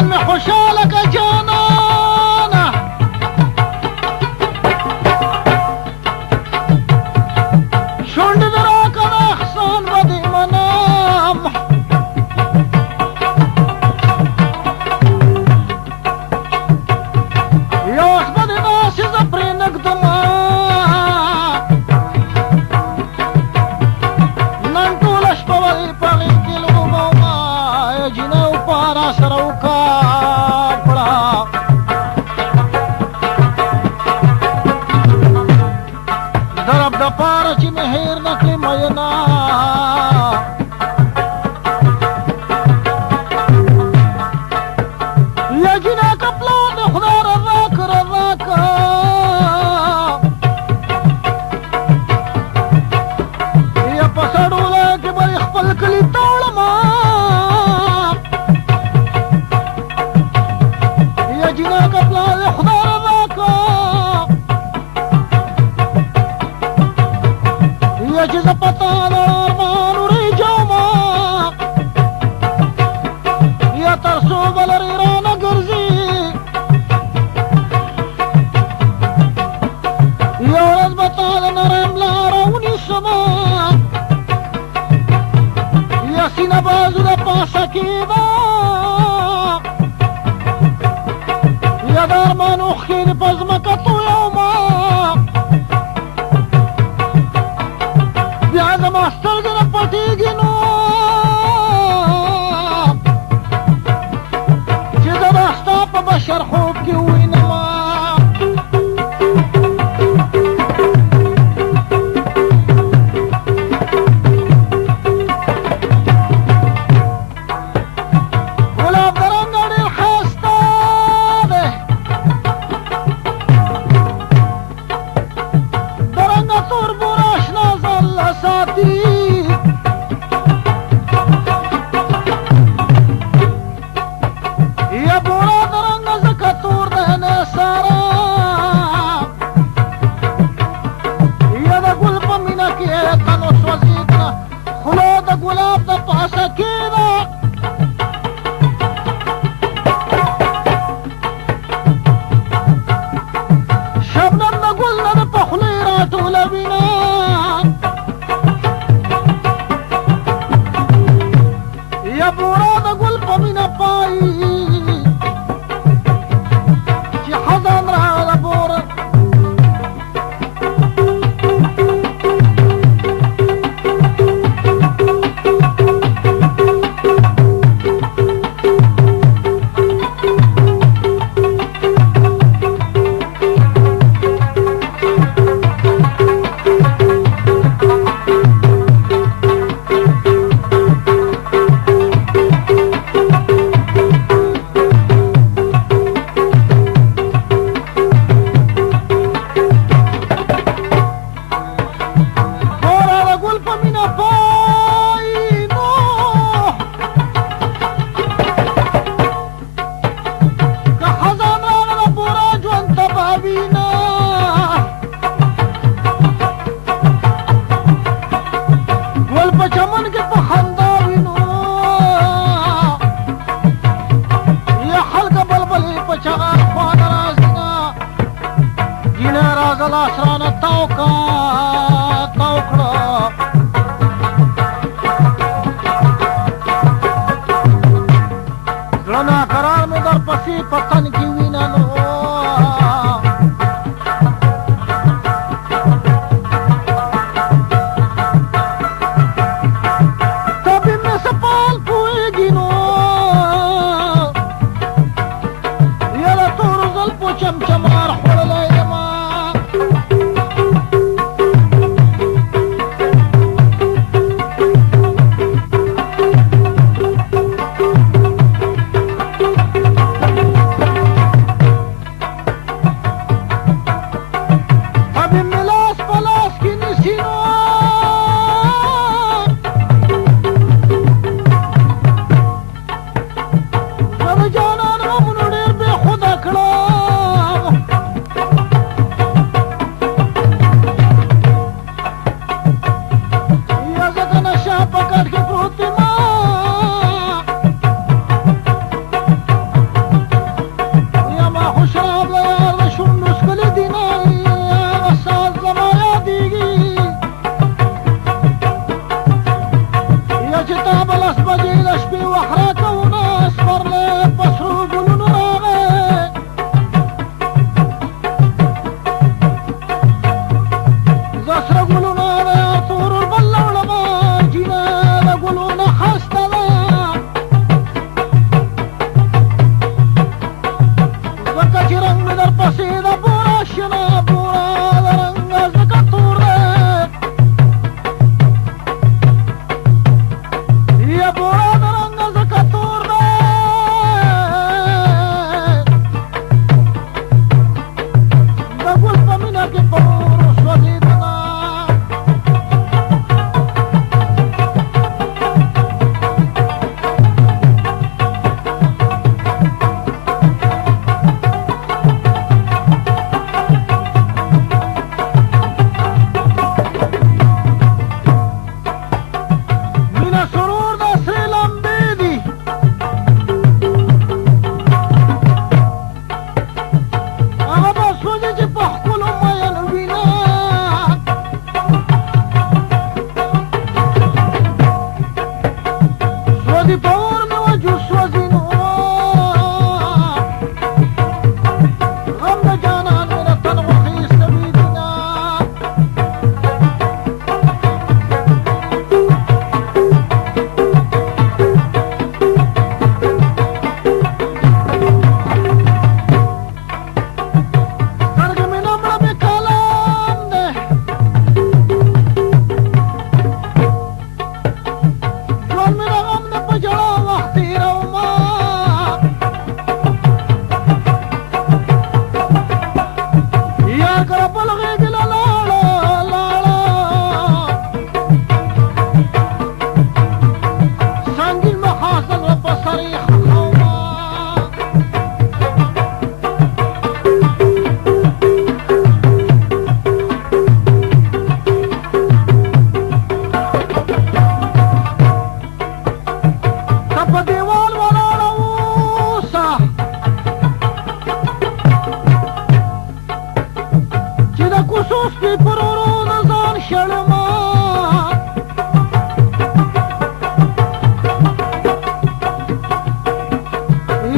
نن می خوشحاله که جانانه شونډې دې راکړه احسان به دې منم یو وخت به دې داسې زه پرې نږدمه نن ټوله شپه به دې په غېږ کې لوبومه جینۍ وپه راسره وکړه د رب دپاره چې مې هېر نه کړې مینه یا جینۍ که پلار دې خدای رضا که رضا که یا په سړولی کې به یې خپل کلي ته وړمه یا جینۍ که پلار دې خدای رضا که یا چې زه په تا د ارمان وریجومه یا تر څو به لرې رانه ګرځي یو ورځ به تا د نرم لاره ونیسمه یا سینه بازو د پاسه کېده یا د ارمان اوښکې دې په ځمکه تویومه بیا زما سترګې نه پټېږي نو چې زه به ستا په بشر خوب کې ووینمه ګلاب د رنګه ډېر ښایسته دی د رنګه تور بور اشنا ځله ساتي یا بورا د رنګه ځکه تور دی نثاره یا د ګل په مینه کې تنو سوځېږه خوله د ګلاب د پاسه کېده شبنم د ګل نه د په خولې راټولوینه یا بورا د ګل په مینه پایي چې خزان راغله بوره بورا د ګل په مینه پایي نو که خزان راغله بورا ژوند تباوینه ګل په چمن کې په خندا وینو یا خلکه بلبلې په چغار خوانه راځينه جینۍ راځه لاس رانه تاو که تاو کړه زړه ناقرار مې درپسې په تن کې وینه نو طبیب مې څه پال پوهېږي نو یا د تورو زلفو چمچمار خوړلی یمه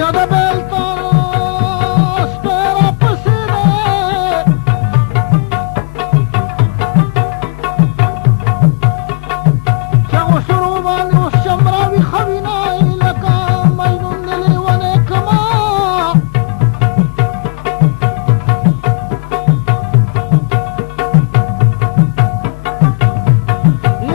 یا د بیلتان سپیره پسې دی چې هغو شروع باندې اوس شمراوي ښه وینئ لکه مجنون د لیونی کما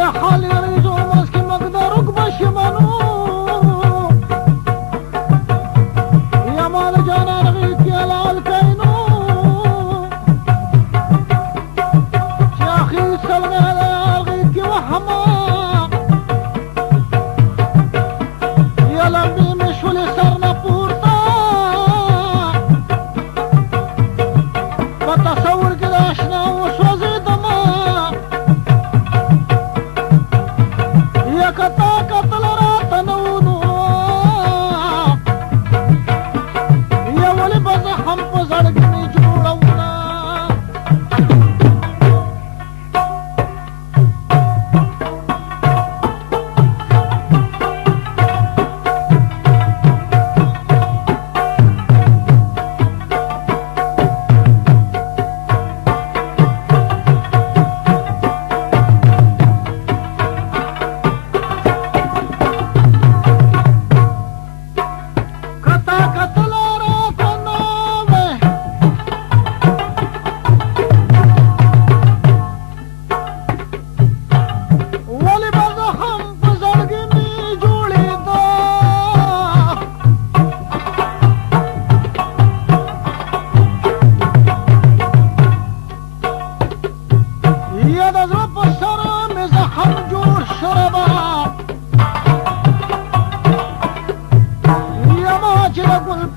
یا خالی ریزو منځ کې مقدار رکبه شمنو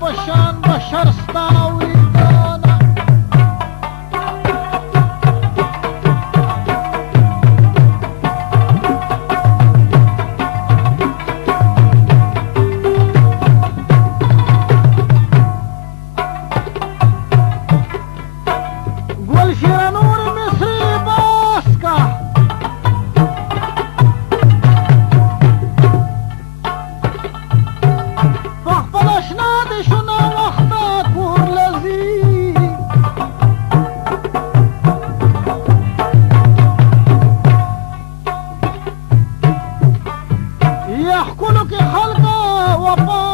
پشان بشر ستا وریدانا گل شیرنور مصری باسکا يحكوا لك خلقه وفاء